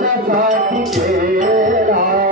ज्याच्यासाठी केला